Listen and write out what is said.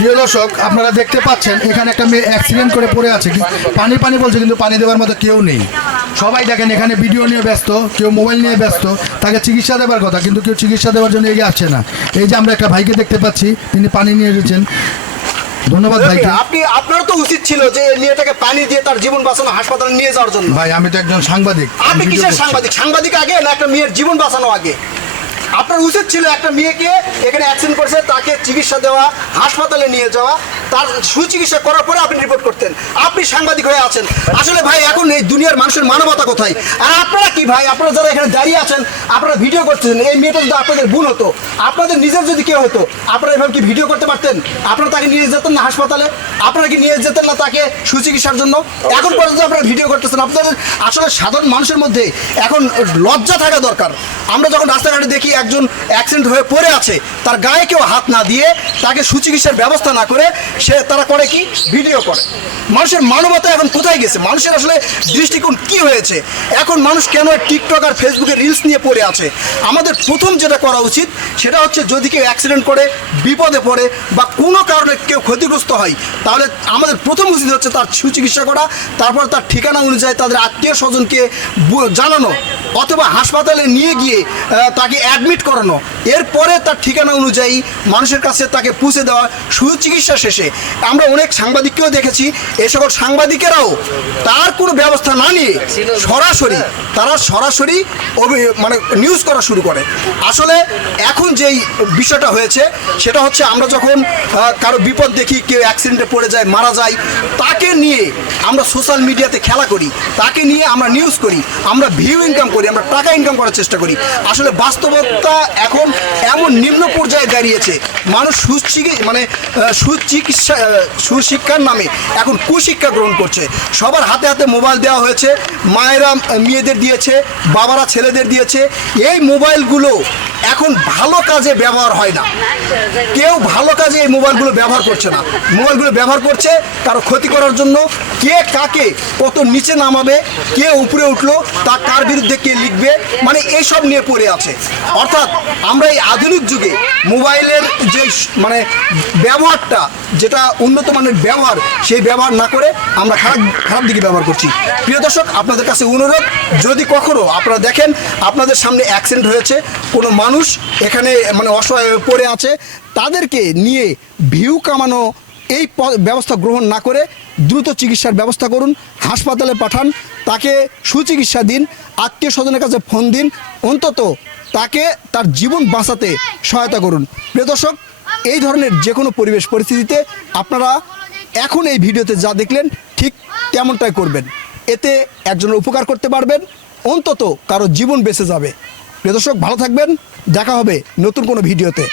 প্রিয় দর্শক, আপনারা দেখতে পাচ্ছেন এখানে একটা মেয়ে অ্যাক্সিডেন্ট করে পড়ে আছে। পানি পানি বলছে, কিন্তু পানি দেওয়ার মতো কেউ নেই। সবাই দেখেন এখানে ভিডিও নিয়ে ব্যস্ত, কেউ মোবাইল নিয়ে ব্যস্ত। তাকে চিকিৎসা দেওয়ার কথা, কিন্তু কেউ চিকিৎসা দেওয়ার জন্য এগিয়ে আসছে না। এই যে আমরা একটা ভাইকে দেখতে পাচ্ছি, তিনি পানি নিয়ে এসেছেন। ধন্যবাদ ভাইকে। আপনার তো উচিত ছিল যে এই মেয়েটাকে পানি দিয়ে তার জীবন বাঁচানো, হাসপাতালে নিয়ে যাওয়ার জন্য। ভাই আমি তো একজন সাংবাদিক। আপনি কিসের সাংবাদিক? সাংবাদিক আগে না একটা মেয়ের জীবন বাঁচানো আগে? আপনার উচিত ছিল একটা মেয়েকে এখানে অ্যাক্সিডেন্ট করেছে, তাকে চিকিৎসা দেওয়া, হাসপাতালে নিয়ে যাওয়া, তার সুচিকিৎসা করার পরে আপনি রিপোর্ট করতেন। আপনি সাংবাদিক হয়ে আছেন। আসলে ভাই এখন এই দুনিয়ার মানুষের মানবতা কোথায়? আর আপনারা কি ভাই, আপনারা যারা এখানে দাঁড়িয়ে আছেন, আপনারা ভিডিও করতেছেন। এই মেয়েটা যদি আপনাদের বোন হতো, আপনাদের নিজের যদি কেউ হতো, আপনারা এভাবে কি ভিডিও করতে পারতেন? আপনারা তাকে নিয়ে যেতেন না হাসপাতালে? আপনারা কি নিয়ে যেতেন না তাকে সুচিকিৎসার জন্য? এখন পর্যন্ত আপনারা ভিডিও করতেছেন। আপনাদের আসলে সাধারণ মানুষের মধ্যে এখন লজ্জা থাকা দরকার। আমরা যখন রাস্তাঘাটে দেখি একজন অ্যাক্সিডেন্ট হয়ে পড়ে আছে, তার গায়ে কেউ হাত না দিয়ে, তাকে সুচিকিৎসার ব্যবস্থা না করে তারা করে কি? ভিডিও করে। মানুষের মানবতা এখন কোথায় গেছে? মানুষের আসলে দৃষ্টিকোণ কি হয়েছে? এখন মানুষ কেন টিকটক আর ফেসবুকে রিলস নিয়ে পড়ে আছে? আমাদের প্রথম যেটা করা উচিত সেটা হচ্ছে, যদি কেউ অ্যাক্সিডেন্ট করে বিপদে পড়ে বা কোনো কারণে কেউ ক্ষতিগ্রস্ত হয়, তাহলে আমাদের প্রথম উচিত হচ্ছে তার সুচিকিৎসা করা, তারপর তার ঠিকানা অনুযায়ী তাদের আত্মীয় স্বজনকে জানানো, অথবা হাসপাতালে নিয়ে গিয়ে তাকে অ্যাডমিট করানো। এরপরে তার ঠিকানা অনুযায়ী মানুষের কাছে তাকে পৌঁছে দেওয়া। সুচিকিৎসা শেষে আমরা অনেক সাংবাদিককেও দেখেছি, এ সকল সাংবাদিকেরাও তার কোনো ব্যবস্থা না নিয়ে সরাসরি মানে নিউজ করা শুরু করে। আসলে এখন যেই বিষয়টা হয়েছে সেটা হচ্ছে, আমরা যখন কারো বিপদ দেখি, কেউ অ্যাক্সিডেন্টে পড়ে যায়, মারা যায়, তাকে নিয়ে আমরা সোশ্যাল মিডিয়াতে খেলা করি, তাকে নিয়ে আমরা নিউজ করি, আমরা ভিউ ইনকাম করি, আমরা টাকা ইনকাম করার চেষ্টা করি। আসলে বাস্তবতা এখন এমন নিম্ন পর্যায়ে দাঁড়িয়েছে, মানুষ সুশিক্ষার নামে এখন কুশিক্ষা গ্রহণ করছে। সবার হাতে হাতে মোবাইল দেওয়া হয়েছে, মায়েরা মেয়েদের দিয়েছে, বাবারা ছেলেদের দিয়েছে। এই মোবাইলগুলো এখন ভালো কাজে ব্যবহার হয় না। কেউ ভালো কাজে এই মোবাইলগুলো ব্যবহার করছে না। মোবাইলগুলো ব্যবহার করছে কারো ক্ষতি করার জন্য। কে কাকে কত নিচে নামাবে, কে উপরে উঠলো, তা কার বিরুদ্ধে কে লিখবে, মানে এইসব নিয়ে পড়ে আছে। অর্থাৎ আমরা এই আধুনিক যুগে মোবাইলের যে মানে ব্যবহারটা, যেটা উন্নত মানের ব্যবহার, সেই ব্যবহার না করে আমরা খারাপ দিকে ব্যবহার করছি। প্রিয় দর্শক, আপনাদের কাছে অনুরোধ, যদি কখনো আপনারা দেখেন আপনাদের সামনে অ্যাক্সিডেন্ট হয়েছে, কোনো মানুষ এখানে মানে অসহায় হয়ে পড়ে আছে, তাদেরকে নিয়ে ভিউ কামানো এই ব্যবস্থা গ্রহণ না করে দ্রুত চিকিৎসার ব্যবস্থা করুন, হাসপাতালে পাঠান, তাকে সুচিকিৎসা দিন, আত্মীয় স্বজনের কাছে ফোন দিন, অন্তত তাকে তার জীবন বাঁচাতে সহায়তা করুন। প্রিয় দর্শক, এই ধরনের যে কোনো পরিবেশ পরিস্থিতিতে আপনারা এখন এই ভিডিওতে যা দেখলেন ঠিক তেমনটাই করবেন। এতে একজনের উপকার করতে পারবেন, অন্তত কারো জীবন বেঁচে যাবে। প্রিয় দর্শক, ভালো থাকবেন, দেখা হবে নতুন কোনো ভিডিওতে।